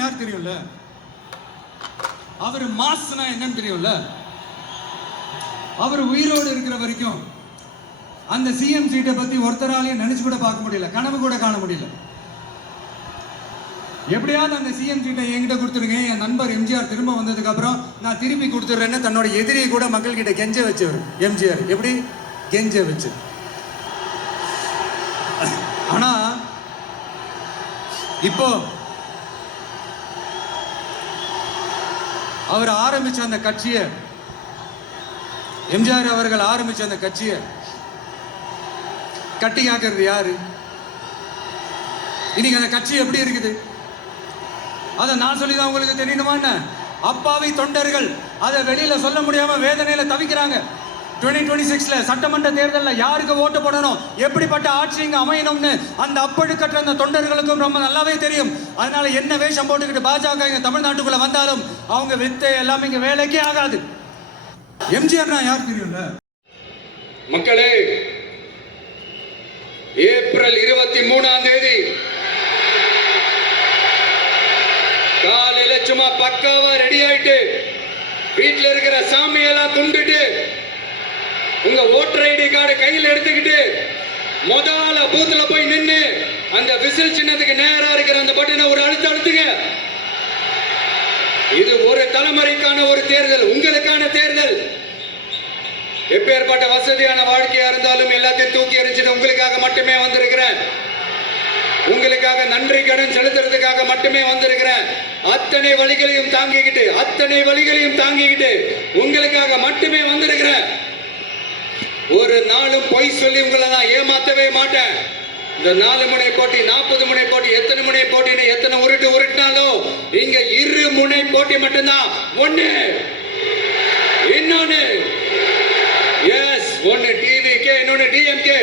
யார் தெரியும்ல, அவர் மாஸ்னா என்னன்னு தெரியும்ல. அவர் உயிரோடு இருக்கிற வரைக்கும் அந்த சிஎம் சீட்டை பத்தி ஒருத்தராலையும் நினைச்சு கூட பார்க்க முடியல, கனவு கூட காண முடியல. எப்படியாவது அந்த சிஎம் சீட்டை என்கிட்ட கொடுத்துருங்க, என் நண்பர் எம்ஜிஆர் திரும்ப வந்ததுக்கு அப்புறம் நான் திருப்பி கொடுத்துட்றேன்னு தன்னோட எதிரியை கூட மக்கள் கிட்ட கெஞ்ச வச்சவர் எம்ஜிஆர். எப்படி கெஞ்ச வச்சு. ஆனா இப்போ அவர் ஆரம்பிச்ச அந்த கட்சியை, எம்ஜிஆர் அவர்கள் ஆரம்பிச்ச அந்த கட்சியை கட்டி காக்கிறது யாரு? இன்னைக்கு அந்த கட்சி எப்படி இருக்குது அதை நான் சொல்லிதான் உங்களுக்கு தெரியணுமா என்ன? அப்பாவி தொண்டர்கள் அதை வெளியில சொல்ல முடியாம வேதனையில தவிக்கிறாங்க. 2026 சட்டமன்ற தேர்தலில் யாருக்கு ஓட்டு போடணும், எப்படிப்பட்ட ஆட்சி இங்க அமையணும்னு அந்த அப்பழுக்கற்ற அந்த தொண்டர்களுக்கும் ரொம்ப நல்லாவே தெரியும். அதனால என்ன வேஷம் போட்டுக்கிட்டு பாஜக இங்க தமிழ்நாட்டுக்குள்ள வந்தாலும் அவங்க வித்தை எல்லாமே இங்க வேலைக்கே ஆகாது. எம்ஜிஆர்னா யார் தெரியும்ல மக்களே. ஏப்ரல் 23ஆம் தேதி காலையில சும்மா பக்காவா ரெடி ஆயிட்டு வீட்டுல இருக்கிற சாமியெல்லாம் துண்டுட்டு உங்க ஓட்டர் ஐடி கார்டு கையில் எடுத்துக்கிட்டு முதல்ல பூத்துல போய் நின்று அந்த விசில் சின்னத்துக்கு நேரா இருக்கிற அந்த பட்டனை ஒரு அழுத்துங்க. இது ஒரு தலைமுறைக்கான ஒரு தேர்தல், உங்களுக்கான தேர்தல். எப்பேற்பட்ட வசதியான வாழ்க்கையா இருந்தாலும் எல்லாத்தையும் தூக்கி எறிஞ்சிட்டு உங்களுக்காக மட்டுமே வந்திருக்கிறேன். உங்களுக்காக நன்றி கடன் செலுத்துறதுக்காக மட்டுமே வந்திருக்கிறேன். அத்தனை வழிகளையும் தாங்கிக்கிட்டு உங்களுக்காக மட்டுமே வந்திருக்கிறேன். ஒரு நாளும் பொய் சொல்லி உங்களை நான் ஏமாத்தவே மாட்டேன். இந்த 4 முனை போட்டி, 40 முனை போட்டி, எத்தனை முனை போட்டின்னு எத்தனை உருட்டினாலும் இங்க 2 முனை போட்டி மட்டும்தான். ஒண்ணு இன்னொன்னு எஸ், ஒன்னு டிவிகே, இன்னொன்னு டிஎம்கே.